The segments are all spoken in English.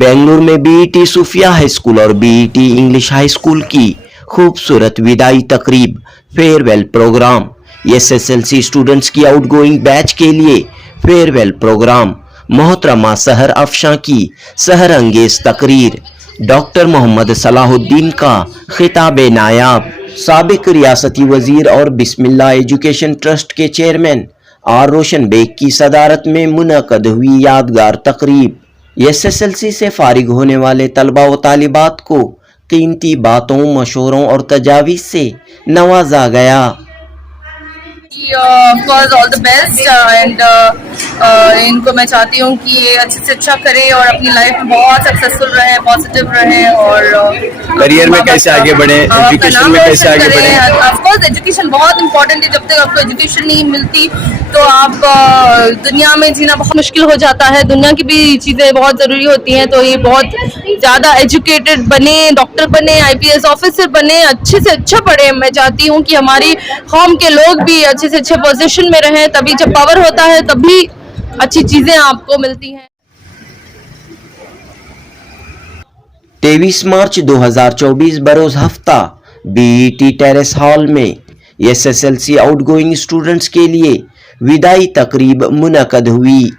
बेंगलुरु में बीईटी सूफिया high school और BET English high school की खूबसूरत विदाई तकरीब, फेयरवेल प्रोग्राम। एसएसएलसी स्टूडेंट्स की आउटगोइंग बैच के लिए फेयरवेल प्रोग्राम। मोहतरमा सहर अफशां की सहर अंगेज तकरीर। डॉक्टर मोहम्मद सलाहुद्दीन का खिताब नायाब। साबिक रियासती वजीर और बिस्मिल्लाह एजुकेशन ट्रस्ट के चेयरमैन आर रोशन बेग की सदारत में मुनक़द हुई यादगार तकरीब। एसएसएलसी से फारिग होने वाले तलबा व तालिबात को कीमती बातों, मशवरों और तजावीज़ से नवाजा गया। Of course all the best and इनको मैं चाहती हूँ कि ये अच्छे से अच्छा करे और अपनी लाइफ में बहुत सक्सेसफुल रहे, पॉजिटिव रहे और करियर में कैसे आगे बढ़े, एजुकेशन में कैसे आगे बढ़े। ऑफकोर्स एजुकेशन बहुत इंपॉर्टेंट है। जब तक आपको एजुकेशन नहीं मिलती तो आप दुनिया में जीना बहुत मुश्किल हो जाता है। दुनिया की भी चीज़ें बहुत ज़रूरी होती हैं, तो ये बहुत ज़्यादा एजुकेटेड बने, डॉक्टर बने, आईपीएस ऑफिसर बने, अच्छे से अच्छा पढ़े। मैं चाहती हूँ कि हमारी कौम के लोग भी अच्छे से अच्छे पोजीशन में रहें, तभी जब पावर होता है तभी अच्छी चीज़ें आपको मिलती हैं। 23 मार्च 2024 बरोज हफ्ता बीईटी टेरेस हॉल में एसएसएलसी आउटगोइंग स्टूडेंट्स के लिए विदाई तकरीब मुनक़द हुई।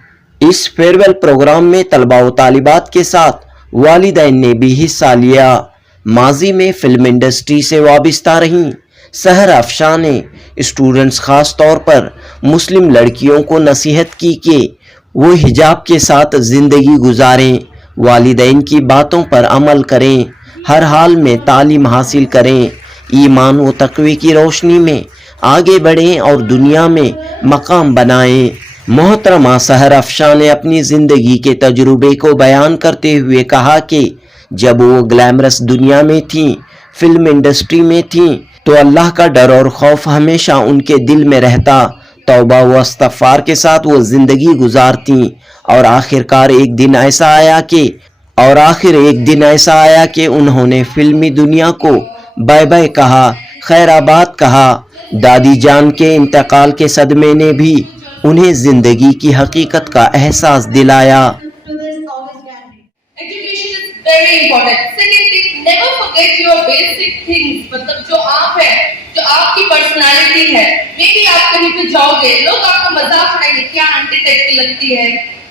इस फेयरवेल प्रोग्राम में तलबा व तालिबात के साथ वालिदैन ने भी हिस्सा लिया। माजी में फिल्म इंडस्ट्री से वाबिस्ता रहीं सहर अफशान ने स्टूडेंट्स खास तौर पर मुस्लिम लड़कियों को नसीहत की कि वो हिजाब के साथ ज़िंदगी गुजारें, वालिदैन की बातों पर अमल करें, हर हाल में तालीम हासिल करें, ईमान व तक़वे की रोशनी में आगे बढ़ें और दुनिया में मकाम बनाएं। मोहतरमा सहर अफशान ने अपनी ज़िंदगी के तजुर्बे को बयान करते हुए कहा कि जब वो ग्लैमरस दुनिया में थीं, फिल्म इंडस्ट्री में थीं, तो अल्लाह का डर और खौफ हमेशा उनके दिल में रहता। तौबा व इस्तिग़फ़ार के साथ वो ज़िंदगी गुजारती और आखिर एक दिन ऐसा आया कि उन्होंने फिल्मी दुनिया को बाय बाय कहा, खैराबाद कहा। दादी जान के इंतकाल के सदमे ने भी उन्हें ज़िंदगी की हकीकत का एहसास दिलाया। Very important. Second thing, never forget your basic things. मतलब जो आप है, जो आपकी पर्सनालिटी है। मे भी आप कहीं पे जाओगे, लोग आपको मजाक उड़ाएंगे, क्या आंटी टाइप की लगती है,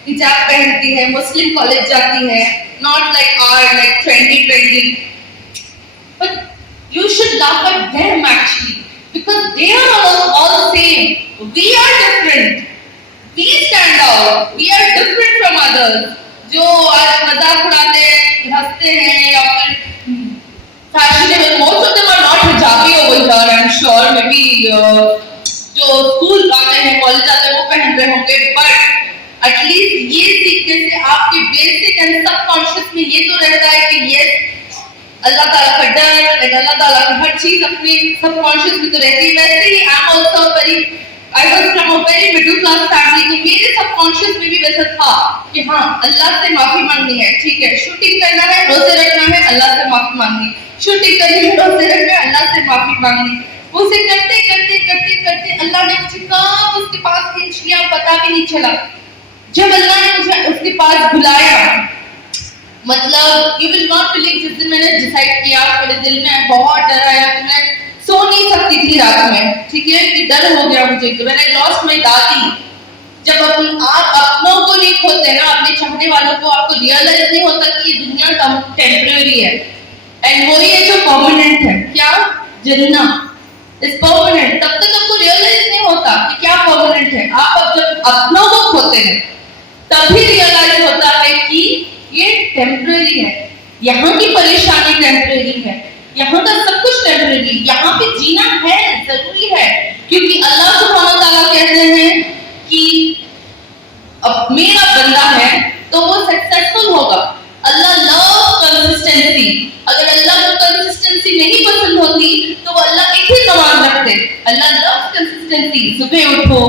हिजाब पहनती है, मुस्लिम कॉलेज जाती है, not like our like trendy. But you should laugh at them actually, because they are all same. We are different. We stand out. We are different from others. जो आज मजाक उड़ाते हैं, हंसते हैं या फिर fashionable, most of them are not हिजाबी over here, I am sure. Maybe जो स्कूल आते हैं, कॉलेज आते हैं, वो पहन रहे होंगे, बट एटलीस्ट ये सीखने से आपके बेसिक एंड सबकॉन्शियस में ये तो रहता है कि ये अल्लाह ताला का डर एंड अल्लाह ताला की हर चीज अपने सबकॉन्शियस में तो रहती है। वैसे ही I was from a very middle class family, तो मेरे सबकॉन्शियस में भी वैसा था कि हाँ अल्लाह से माफी मांगनी है, ठीक है, शूटिंग करना है, रोजे रखना है, अल्लाह से माफी मांगनी, शूटिंग करनी है, रोजे रखना है, अल्लाह से माफी मांगनी। वो उसे करते अल्लाह ने मुझे कब उसके पास खींच लिया पता भी नहीं चला। जब अल्लाह ने मुझे उसके पास बुलाया, मतलब यू विल नॉट बिलीव, जिस दिन मैंने डिसाइड किया, मेरे दिल में बहुत डर आया कि मैं सो नहीं सकती थी रात में, ठीक है, कि डर हो गया मुझे। तो मैंने लॉस्ट माय दादी। जब आप अपनों को नहीं खोते ना, अपने चाहने वालों को, आपको रियलाइज नहीं होता कि ये दुनिया टेम्परेरी है एंड वही है जो परमानेंट है। क्या जन्ना इज परमानेंट, तब तक आपको रियलाइज नहीं होता कि क्या परमानेंट है। आप जब अपनों को खोते हैं तभी रियलाइज होता है कि ये टेम्परेरी है, यहाँ की परेशानी टेम्परेरी है, यहाँ का सब कुछ टेम्परेरी, यहाँ पे जीना है, जरूरी है, क्योंकि अल्लाह सुब्हानहू व तआला कहते हैं कि अब मेरा बंदा है तो वो सक्सेसफुल होगा। अल्लाह लव कंसिस्टेंसी। अगर अल्लाह को कंसिस्टेंसी नहीं पसंद होती तो वो अल्लाह एक ही नमाज रखते। अल्लाह लव कंसिस्टेंसी। सुबह उठो,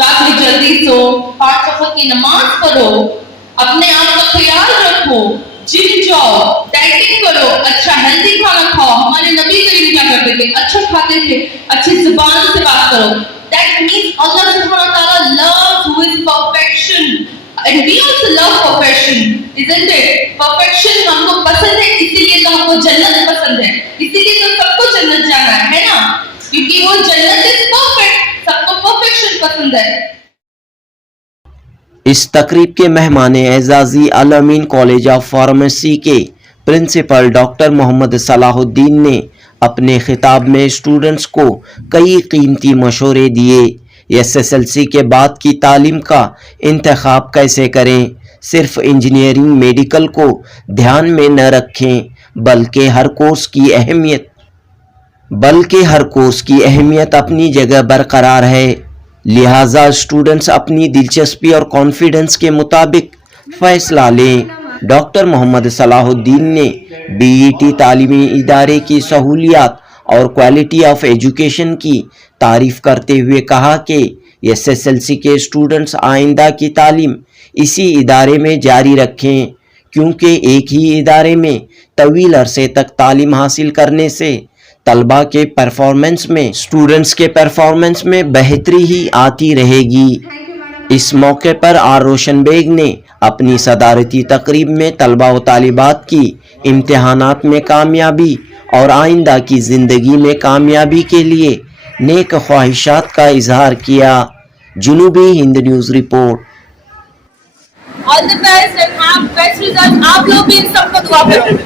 रात में जल्दी सो, 5 वक्त की नमाज पढ़ो, अपने आप का ख्याल रखो, जिम जाओ, डाइटिंग करो, अच्छा हेल्दी खाना खाओ। हमारे नबी करीम क्या करते थे? अच्छा खाते थे, अच्छी जुबान से बात करो। That means Allah subhanahu wa ta'ala loves who is perfection. And we also love perfection, isn't it? Perfection हमको पसंद है, इसीलिए तो हमको जन्नत पसंद है, इसीलिए तो सबको जन्नत जाना है ना? क्योंकि वो जन्नत इज परफेक्ट, सबको परफेक्शन पसंद है। इस तकरीब के मेहमान एजाजी अल-अमीन कॉलेज ऑफ फार्मेसी के प्रिंसिपल डॉक्टर मोहम्मद सलाहुद्दीन ने अपने खिताब में स्टूडेंट्स को कई कीमती मशवरे दिए। एसएसएलसी के बाद की तालीम का इंतखाब कैसे करें, सिर्फ इंजीनियरिंग मेडिकल को ध्यान में न रखें बल्कि हर कोर्स की अहमियत अपनी जगह बरकरार है। लिहाजा स्टूडेंट्स अपनी दिलचस्पी और कॉन्फिडेंस के मुताबिक फैसला लें। डॉक्टर मोहम्मद सलाहुद्दीन ने बीईटी तालीमी इदारे की सहूलियात और क्वालिटी ऑफ एजुकेशन की तारीफ करते हुए कहा कि एसएसएलसी के स्टूडेंट्स आइंदा की तालीम इसी इदारे में जारी रखें, क्योंकि एक ही इदारे में तवील अरसे तक तालीम हासिल करने से तलबा के स्टूडेंट्स के परफॉर्मेंस में बेहतरी ही आती रहेगी। इस मौके पर आर रोशन बेग ने अपनी सदारती तकरीब में तलबा व तालिबात की इम्तिहानात में कामयाबी और आइंदा की ज़िंदगी में कामयाबी के लिए नेक ख्वाहिशात का इजहार किया। Junubi Hind news report. All the best and have best result. आप लोग भी इन सबको दुआ करो।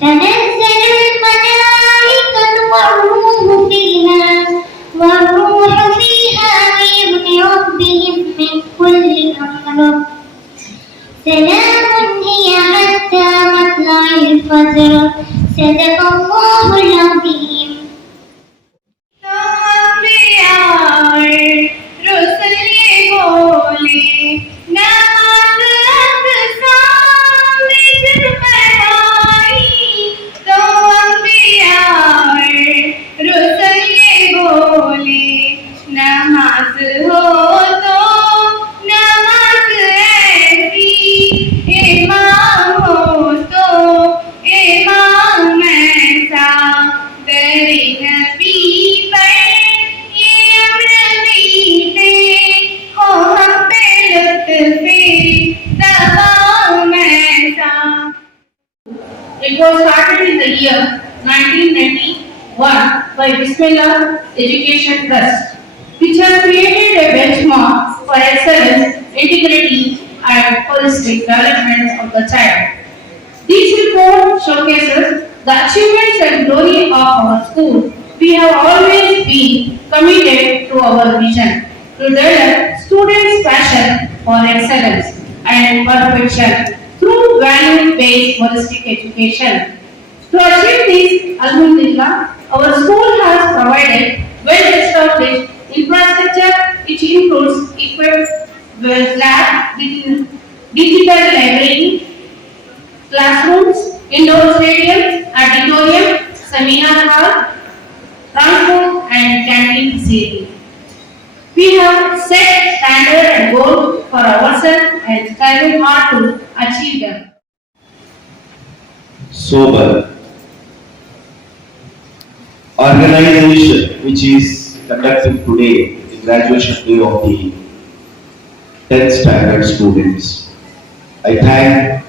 تنزل الملائكة والروح فيها بإذن ربهم من كل أمر سلام هي حتى مطلع الفجر صدق الله العظيم It was started in the year 1991 by Bismillah Education Trust, which has created a benchmark for excellence, integrity, and holistic development of the child. This report showcases the achievements and glory of our school. We have always been committed to our vision to develop students' passion for excellence and perfection through value-based holistic education. To achieve this, Alhamdulillah, our school has provided well-established infrastructure which includes equipped lab with digital library, classrooms, indoor stadium, auditorium, seminar hall, transport and canteen facility. We have set standard and goal for ourselves and striving hard to achieve them. Sober organization which is conducting today the graduation day of the 10th standard students. I thank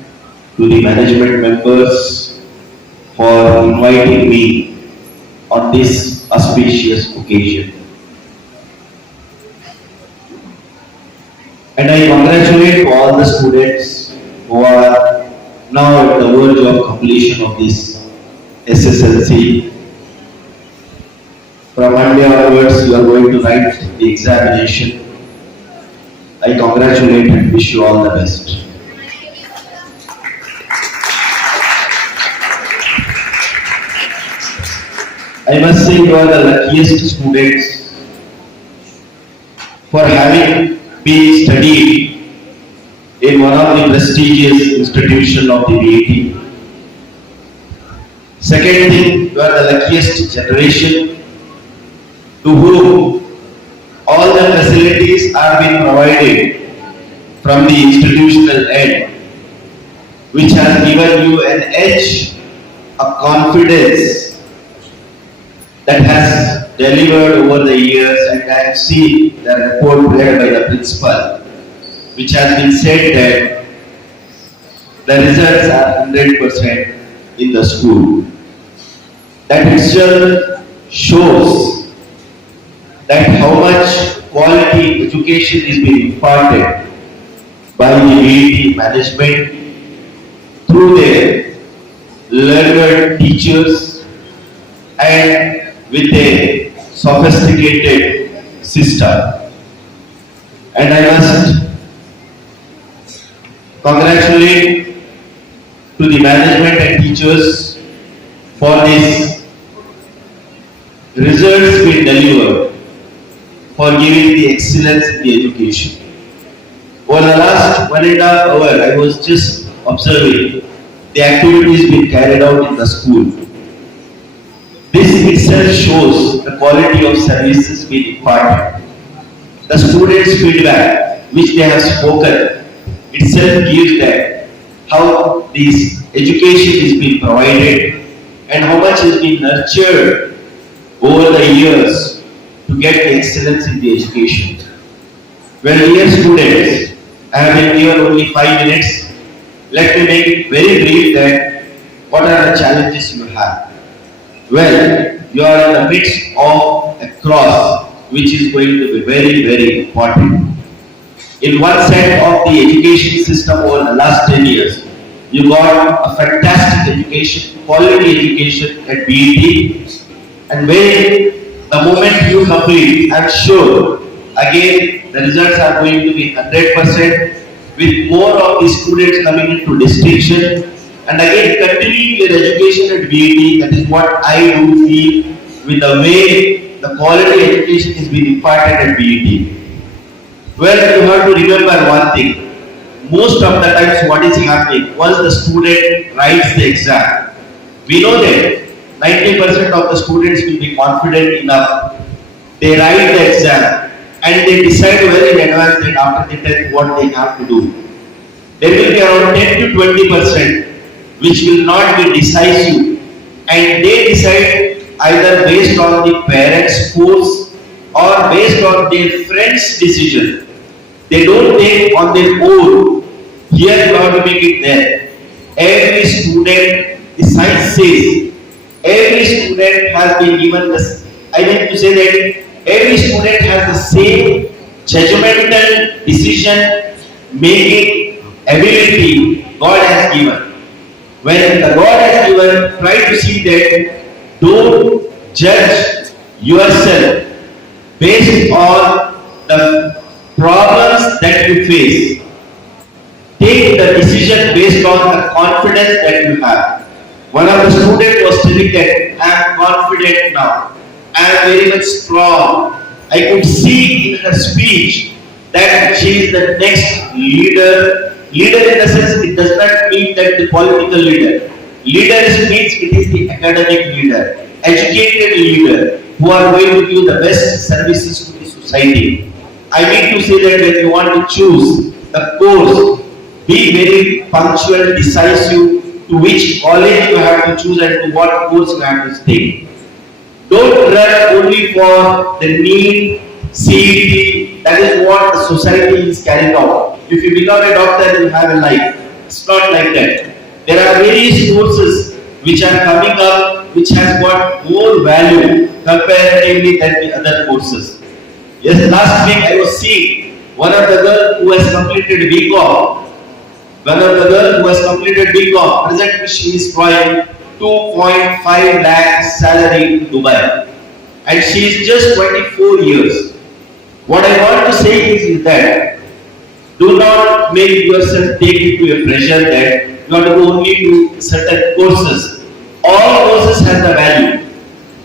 to the management members for inviting me on this auspicious occasion. And I congratulate all the students who are now at the verge of completion of this SSLC. From Monday onwards, you are going to write the examination. I congratulate and wish you all the best. I must say you are the luckiest students for having been studied in one of the prestigious institutions of the BET. Second thing, you are the luckiest generation to whom are being provided from the institutional end, which has given you an edge, a confidence that has delivered over the years, and I have seen the report read by the principal, which has been said that the results are 100% in the school. That itself shows that how much quality education is being imparted by the BET management through their learned teachers and with a sophisticated system. And I must congratulate to the management and teachers for this results being delivered, for giving the excellence in the education. Over the last 1.5 hours, I was just observing the activities being carried out in the school. This itself shows the quality of services being imparted. The students' feedback, which they have spoken, itself gives that how this education is being provided and how much is being nurtured over the years to get the excellence in the education. Well, dear students, I have been given only 5 minutes. Let me make it very brief that what are the challenges you have? Well, you are in the midst of a cross which is going to be very, very important. In one set of the education system over the last 10 years, you got a fantastic education, quality education at BET, and when the moment you complete, I am sure again the results are going to be 100% with more of the students coming into distinction, and again continuing your education at BET. That is what I do feel with the way the quality education is being imparted at BET. Well, you have to remember one thing. Most of the times what is happening, once the student writes the exam, we know that 90% of the students will be confident enough. They write the exam and they decide well in advance that after the 10th what they have to do. There will be around 10 to 20% which will not be decisive, and they decide either based on the parents' force or based on their friends' decision. They don't take on their own. Here you have to make it there. Every student, the science says, every student has been given this. I mean to say that every student has the same judgmental decision making ability God has given. When the God has given, try to see that don't judge yourself based on the problems that you face. Take the decision based on the confidence that you have. One of the students was telling that I am confident now. I am very much strong. I could see in her speech that she is the next leader. Leader in the sense, it does not mean that the political leader. Leader means it is the academic leader, educated leader who are going to give the best services to the society. I mean to say that when you want to choose the course, be very punctual, decisive to which college you have to choose and to what course you have to stay. Don't run only for the NEET, CET, that is what the society is carrying out. If you become a doctor, you have a life. It's not like that. There are various courses which are coming up which has got more value comparatively than the other courses. Yes, last week I was seeing one of the girls who has completed BCom. Presently she is drawing 2.5 lakh salary in Dubai. And she is just 24 years. What I want to say is that do not make yourself take into a pressure that you have to go only to certain courses. All courses have the value.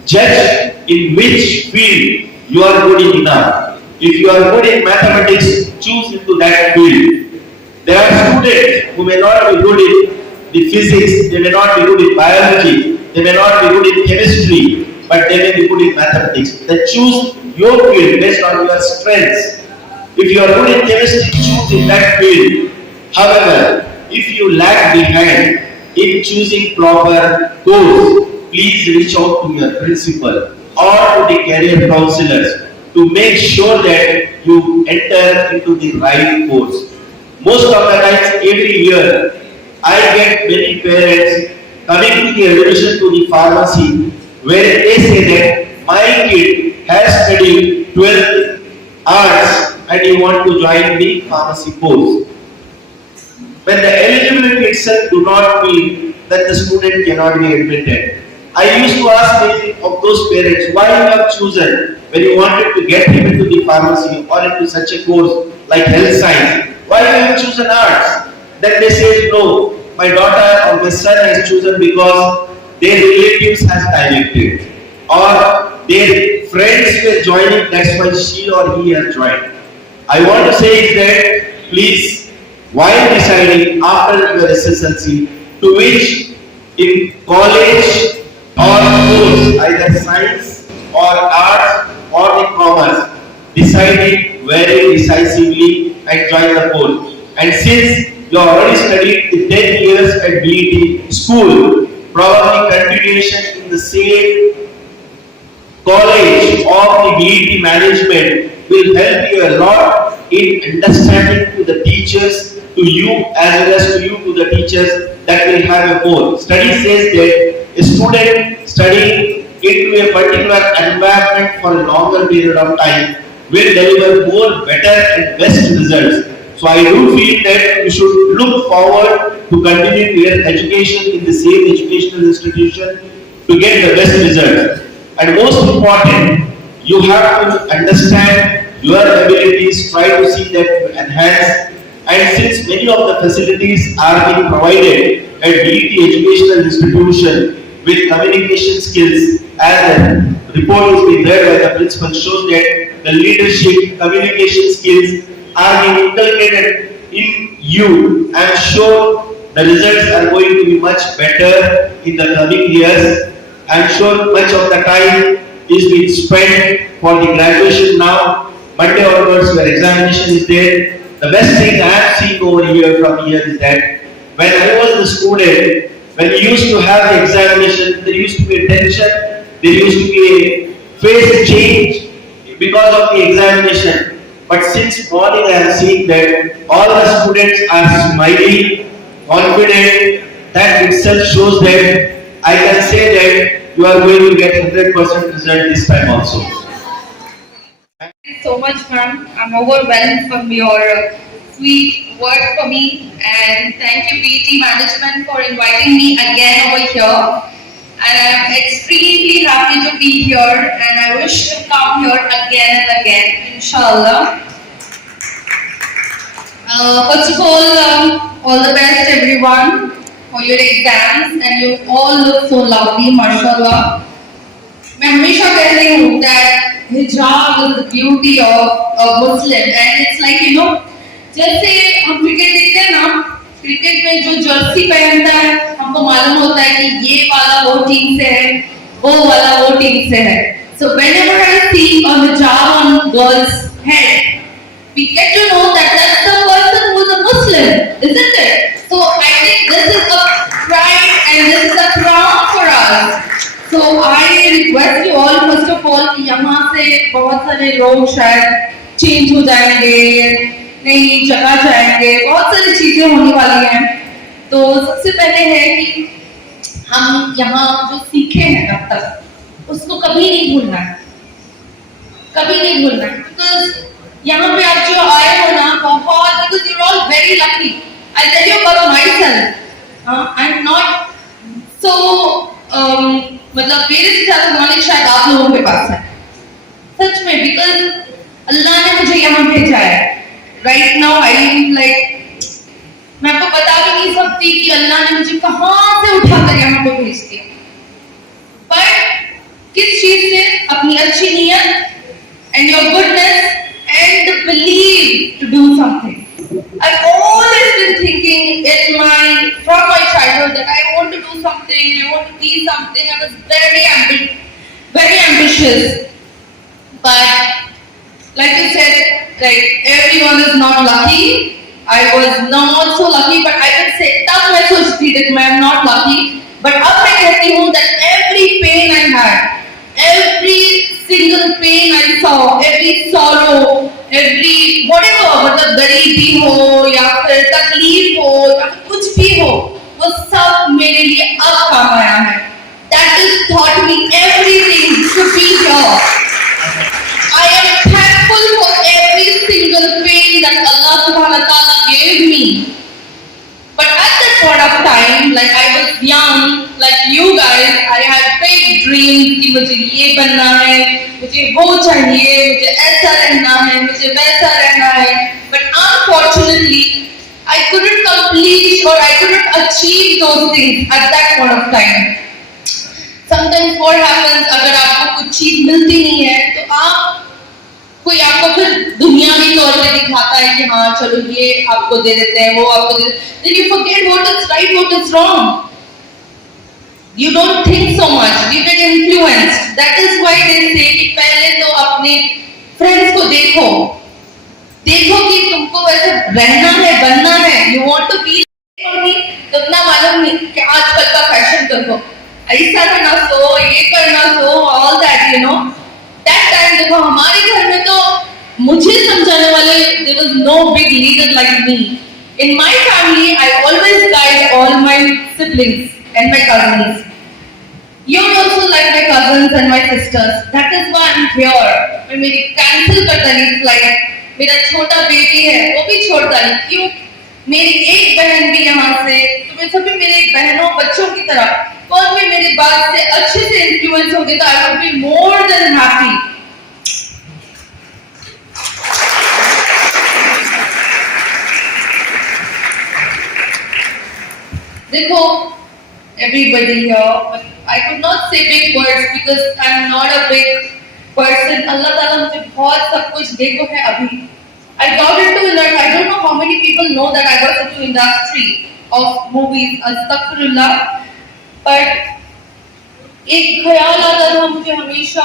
Judge in which field you are good enough. If you are good in mathematics, choose into that field. There are students who may not be good in the physics, they may not be good in biology, they may not be good in chemistry, but they may be good in mathematics. Then choose your field based on your strengths. If you are good in chemistry, choose in that field. However, if you lag behind in choosing proper course, please reach out to your principal or to the career counselors to make sure that you enter into the right course. Most of the times, every year, I get many parents coming to the admission to the pharmacy where they say that my kid has studied 12 arts and he want to join the pharmacy course. When the eligibility itself do not mean that the student cannot be admitted. I used to ask many of those parents why you have chosen when you wanted to get him into the pharmacy or into such a course like health science, why you have chosen arts? Then they say no, my daughter or my son has chosen because their relatives has directed or their friends were joining, that's why she or he has joined. I want to say is that please, while deciding after your SSLC to which in college or course, either science or arts or the commerce, decide it very decisively and join the course. And since you already studied the 10 years at BET school, probably continuation in the same college of the BET management will help you a lot in understanding to the teachers, to you as well as to you to the teachers that will have a goal. Study says that a student studying into a particular environment for a longer period of time will deliver more better and best results. So I do feel that you should look forward to continue your education in the same educational institution to get the best results. And most important, you have to understand your abilities, try to see that you enhance. And since many of the facilities are being provided at BET educational institution with communication skills, as a report is being read by the principal shows that the leadership communication skills are being inculcated in you. I am sure the results are going to be much better in the coming years. I am sure much of the time is being spent for the graduation now. Monday onwards, where examination is there. The best thing I have seen over here from here is that when I was the student, when we used to have the examination, there used to be a tension, there used to be a face change because of the examination. But since morning I have seen that all the students are smiling, confident. That itself shows that I can say that you are going to get 100% result this time also. Thank you so much, ma'am. I'm overwhelmed from your sweet words for me, and thank you, BT management, for inviting me again over here. And I'm extremely happy to be here, and I wish to come here again and again, inshallah. First of all the best, everyone, for your exams, and you all look so lovely, mashallah. मैं हमेशा कहती हूँ that hijab is the beauty of a Muslim, and it's like, you know, जैसे हम cricket देखते हैं ना, cricket में जो जर्सी पहनता है हमको मालूम होता है कि ये वाला वो टीम से है, वो वाला वो टीम से है. So whenever I see a hijab on girls' head, we get to know that that's the person who is a Muslim, isn't it? So I think this is a pride and this is a crown for us. So I request you all, first of all, कि यहाँ से बहुत सारे लोग शायद change हो जाएंगे, नई जगह जाएंगे, बहुत सारी चीजें होने वाली हैं. तो सबसे पहले है कि हम यहाँ जो सीखे हैं अब तक उसको कभी नहीं भूलना है, कभी नहीं भूलना है. Because यहाँ पे आप जो आए हो ना, बहुत, because you're all very lucky. I'll tell you about myself. I'm not so मतलब मेरे से ज्यादा नॉलेज शायद आप लोगों के पास है, सच में, बिकॉज अल्लाह ने मुझे यहाँ भेजा है. Right now I am like, मैं आपको बता भी नहीं सकती कि अल्लाह ने मुझे कहाँ से उठाकर यहाँ पे भेज दिया. बट किस चीज से? अपनी अच्छी नीयत and your goodness and the belief to do something. I've always been thinking from my childhood that I want to do something, I want to be something. I was very ambitious. But like you said, like everyone is not lucky. I was not so lucky, but I can say तब मैं सोचती थी कि मैं am not lucky, but अब मैं कहती हूँ that every pain I had, every single pain I saw, every sorrow, every whatever, मतलब गरीबी हो या फिर तकलीफ हो या फिर कुछ भी हो, वो सब मेरे लिए अब काम आया है. That has taught me everything to be here. I am thankful for every single pain that Allah Subhanahu wa Taala gave me. But at that point of time, like I was young, like you guys, I had big dreams कि मुझे ये बनना है, मुझे वो चाहिए, मुझे ऐसा रहना है, मुझे वैसा रहना है. But unfortunately, I couldn't complete or I couldn't achieve those things at that point of time. Sometimes what happens, अगर आपको कुछ चीज मिलती नहीं है तो आप कोई आपको फिर दुनियावी तौर पे दिखाता है कि हाँ चलो ये आपको दे देते हैं, वो आपको दे देते हैं. Then you forget what is right, what is wrong. You don't think so much. You get influenced. That is why they say कि पहले तो अपने friends को देखो कि तुमको वैसे रहना है, बनना है. You want to be like me, तो इतना मालूम नहीं कि आजकल का फैशन करो, ऐसा करना सो, ये करना सो, all that, you know. That time देखो हमारे घर में तो मुझे समझाने वाले there was no big leader like me. In my family, I always guide all my siblings and my cousins. You're also like my cousins and my sisters. That is why I'm here. मैं मेरी cancel कर रही flight. मेरा छोटा baby है, वो भी छोड़ता नहीं. क्यों? मेरी एक बहन भी यहाँ से, तो मैं सभी मेरे बहनों बच्चों की तरह कौन भी मेरी बात से अच्छे से इन्फ्लुएंस हो गया तो I would be more than happy. देखो, everybody here, but I could not say big words because I'm not a big person. अल्लाह ताला मुझे बहुत सब कुछ देखो है अभी. I got into that. I don't know how many people know that I got into industry of movies. Astaghfirullah. But एक ख्याल आता था मुझे हमेशा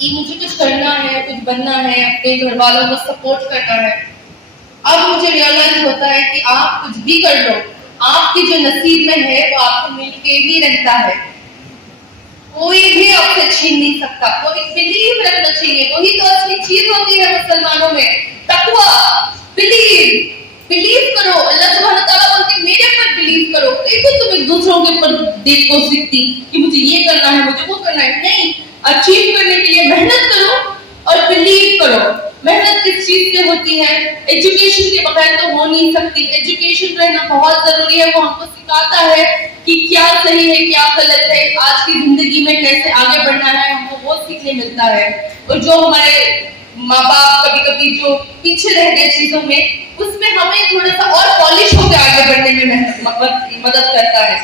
कि मुझे कुछ करना है, कुछ बनना है, अपने घर वालों को सपोर्ट करना है. अब मुझे रियलाइज होता है कि आप कुछ भी कर लो, आपकी जो नसीब में है वो आपको मिलके ही रहता है. कोई भी आपसे छीन नहीं सकता. तो एक बिलीव रखना चाहिए, वही तो असली चीज होती है मुसलमानों में. तकवा, बिलीव करो. अल्लाह सुब्हानहू तआला बोलते हैं मेरे पर बिलीव करो. देखो तुम एक दूसरों के ऊपर देखो सीखती कि मुझे ये करना है, मुझे वो करना है. नहीं, अचीव करने के लिए मेहनत करो और बिलीव करो. मेहनत किस चीज से होती है? एजुकेशन के बगैर तो हो नहीं सकती. एजुकेशन रहना बहुत जरूरी है. वो हमको सिखाता है कि क्या सही है, क्या गलत है, आज की जिंदगी में कैसे आगे बढ़ना है, हमको वो सीखने मिलता है. और जो हमारे माँ बाप कभी कभी जो पीछे रह गए चीजों में, उसमें हमें थोड़ा सा और पॉलिश होकर आगे बढ़ने में मदद करता है.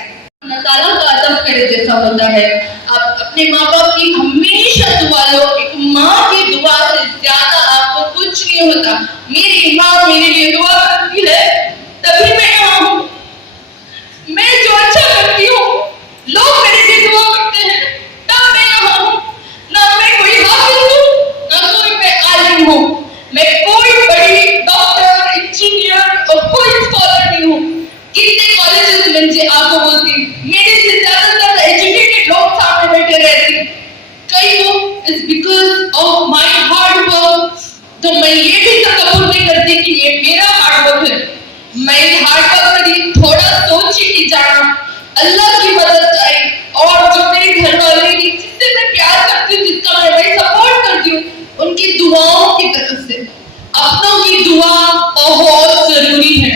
अल्लाह ताला का अदब करे जैसा होता है. आप अपने माँ बाप की हमेशा दुआ लो. एक माँ की दुआ से ज्यादा आपको कुछ नहीं होता. मेरी माँ मेरे लिए दुआ करती है तभी मैं यहाँ हूँ. मैं जो अच्छा करती हूँ लोग मेरे लिए दुआ करते हैं तब मैं यहाँ हूँ. ना मैं कोई हाफिज हूँ, ना कोई मैं आलिम हूँ, मैं कोई बड़ी डॉक्टर, इंजीनियर और कोई स्कॉलर नहीं हूँ. कितने कॉलेजेस में मुझे आपको बोलती मेरे से ज्यादातर एजुकेटेड लोग सामने बैठे रहते. कई वो is because of my hard work. तो मैं ये भी तकब्बुर नहीं करती कि ये मेरा हार्ड वर्क है. मैं हार्ड वर्क करी, थोड़ा सोची कि जाना, अल्लाह की मदद आई और जो मेरे घर वाले की जिससे मैं प्यार करती हूँ, जिसका मैं सपोर्ट करती हूँ, उनकी दुआओं की तरफ से. अपनों की दुआ बहुत जरूरी है.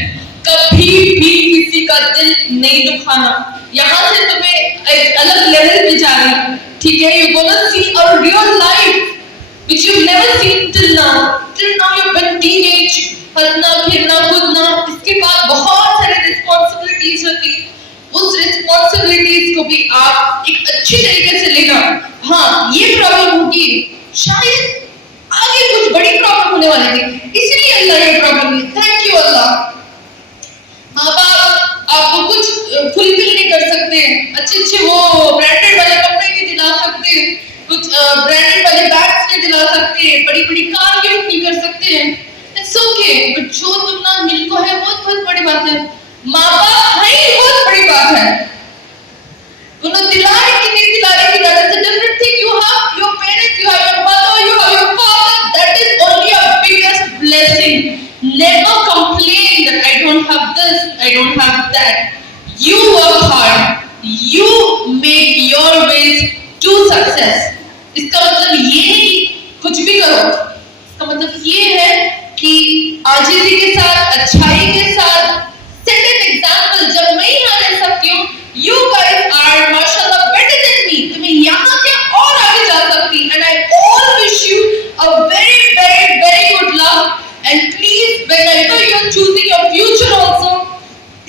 कभी भी किसी का दिल नहीं दुखाना. यहाँ से तुम्हें एक अलग लेवल पे जाना, ठीक है. You gonna see a real life which you've never seen till now. Till now you've been teenage, हंसना खेलना कूदना. इसके बाद बहुत सारे रिस्पॉन्सिबिलिटीज होती. उस रिस्पॉन्सिबिलिटीज को भी आप एक अच्छी तरीके से लेना. हाँ, ये प्रॉब्लम होगी, शायद आगे कुछ बड़ी प्रॉब्लम होने वाली थी, इसलिए अल्लाह ये प्रॉब्लम है. थैंक यू अल्लाह. माँ बाप आपको कुछ फुलफिल नहीं कर सकते, अच्छे वो ब्रांडेड वाले कपड़े नहीं दिला सकते, कुछ ब्रांडेड वाले बैग्स नहीं दिला सकते, बड़ी बड़ी कार गिफ्ट नहीं कर सकते हैं, इट्स ओके, बट जो तुम ना मिलको है वो बहुत बड़ी बात है। माँ बाप है ही बहुत बड़ी बात है, उन्हें दिलाने की नहीं दिलाने की, that is a different thing. You have your parents, you have your mother, you have your father, that is only a biggest blessing. Never complain that I don't have this, I don't have that. You work hard, you make your ways to success. इसका मतलब ये नहीं कुछ भी करो, इसका मतलब ये है कि आजीजी के साथ, अच्छाई के साथ, set an example. जब मैं यहाँ रह सकती हूँ, you guys are माशाल्लाह better than me. तो मैं यहाँ से और आगे जा सकती, and I all wish you a very very very good luck. And please, whenever you are choosing your future also,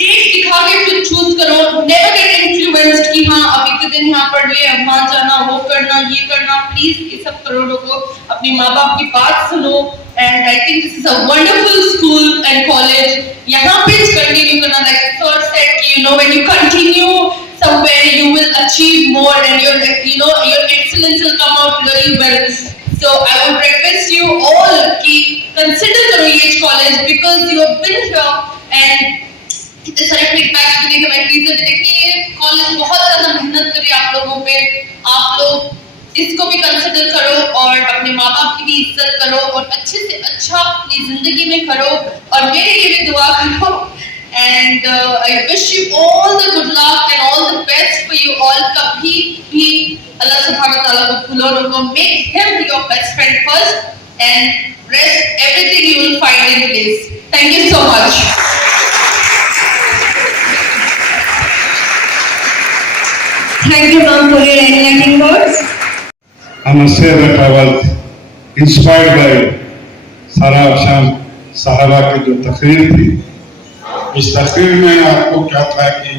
date दिखा के फिर चूज करो, never get influenced कि हाँ अभी के दिन यहाँ पढ़ ले, अब वहाँ जाना, वो करना, ये करना, प्लीज ये सब करो लोगों, अपने माँ बाप की बात सुनो। And I think this is a wonderful school and college. यहाँ पे continue करना, like sir said कि you know when you continue somewhere you will achieve more and your your excellence will come out very well. So I would request you all कि consider करो ये college because you have been here and इतने सारे feedback भी देखे, मैं teacher देखिए ये कॉलेज बहुत ज्यादा मेहनत करे आप लोगों पे, आप लोग इसको भी कंसिडर करो और अपने माँ बाप की भी इज्जत करो और अच्छे से अच्छा अपनी जिंदगी में करो और मेरे लिए भी दुआ करो। And I wish you all the good luck and all the best for you all. कभी भी अल्लाह सुब्हानहू व तआला को भूलो नको, make him your best friend first and rest everything you will find in place. Thank you so much. Thank you, ma'am, for your enlightening words. I must say that I was inspired by सारा अफशान साहबा की जो तकरीर थी, इस तकरीर में आपको क्या था कि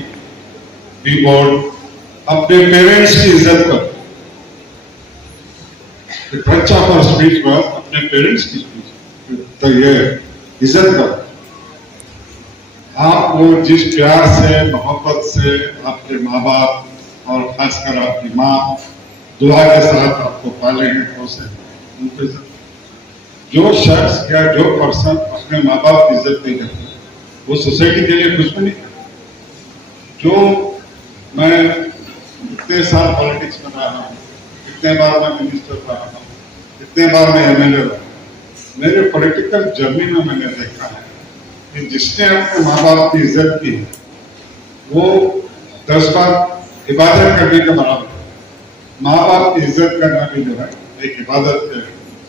बी बोर्ड अपने पेरेंट्स की इज्जत करो। बच्चा पर स्पीच हुआ अपने पेरेंट्स की स्पीच, तो ये इज्जत करो। आप वो जिस प्यार से मोहब्बत से आपके माँ बाप और खासकर आपकी माँ दुआ के साथ आपको पाले हैं, उसे उनको जो शख्स या जो पर्सन अपने माँ बाप की इज्जत नहीं करते वो सोसाइटी के लिए कुछ भी नहीं करता। जो मैं इतने साल पॉलिटिक्स में रहा हूँ, इतने बार मैं मिनिस्टर रहा हूँ, इतने बार मैं एमएलए रहा हूँ, मेरे पॉलिटिकल जर्नी में मैंने देखा है कि जिसने अपने माँ बाप की इज्जत की वो 10 बार इबादत करने के बराबर है। माँ बाप की इज्जत करना भी जो है एक इबादत के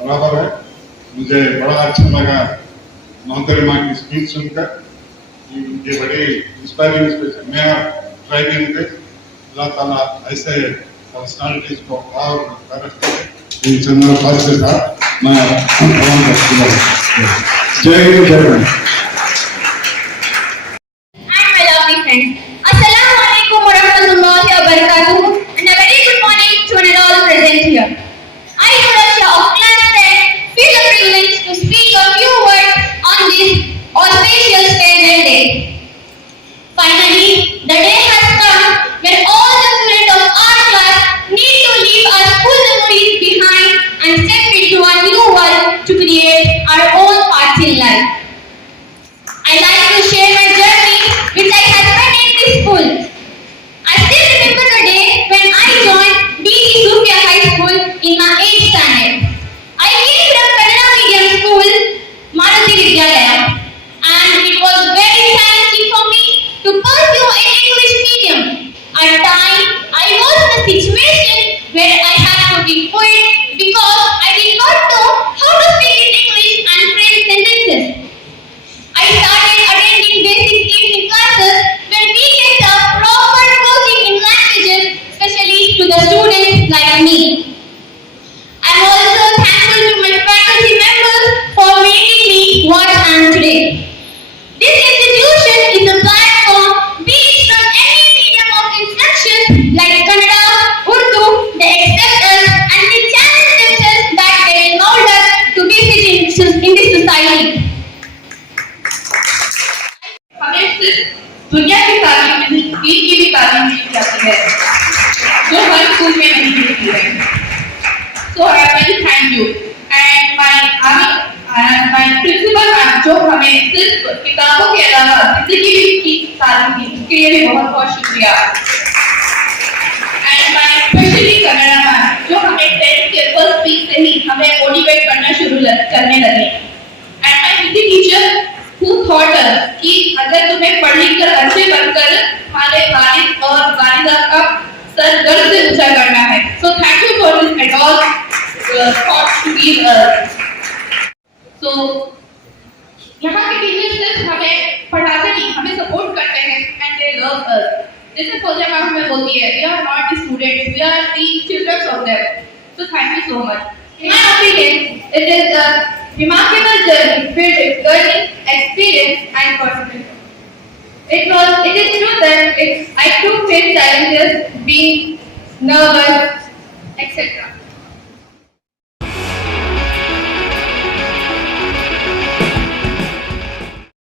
बराबर है। मुझे बड़ा अच्छा लगा मोहतरमा की स्पीच सुनकर, ये बड़ी इंस्पायरिंग स्पीच है। मैं ट्राई करेंगे अल्लाह ताला ऐसे पर्सनालिटीज को और तरक्की करे। इन चंद बात के साथ मैं जय हिंद जय Bharat. And my lovely friends, Assalamu alaikum wa rahmatullahi wa barakatuh, and a very good morning to an all present here. I, Nurasha of class 10, feel the privilege to speak a few words on this auspicious Parent Day. Finally, the day has come when all the students of our class need to leave our school memories behind and step into a new world to create our own path in life. I like to share my journey which I had spent in this school. I still remember the day when I joined D.T. Sufia High School in my 8th standard. I came from Kannada medium school, Maruti Vidyalaya, and it was very challenging for me to pursue an English medium. At times, I was in a situation where I had to be quiet because I did not know how to speak in English and frame sentences. I started attending basic evening classes when we get a proper coaching in languages, especially to the students like me. I am also thankful to my faculty members for making me what I am today. This institution is a platform based on any medium of instruction like Kannada, Urdu, the करने लगे। And my Hindi teacher who taught us कि अगर तुम्हें पढ़ लिख कर अच्छे बनकर हमारे वालिद और वालिदा का सर गर्व से ऊंचा करना है। So thank you for this adult thought to give us. So यहाँ के टीचर्स सिर्फ हमें पढ़ाते नहीं, हमें सपोर्ट करते हैं and they love us. जैसे फौजिया मैम हमें बोलती है, we are not the students, we are the children of them. So thank you so much. In my opinion, it is a remarkable journey filled with learning, experience, and perseverance. It is true that I too faced challenges, being nervous, etc.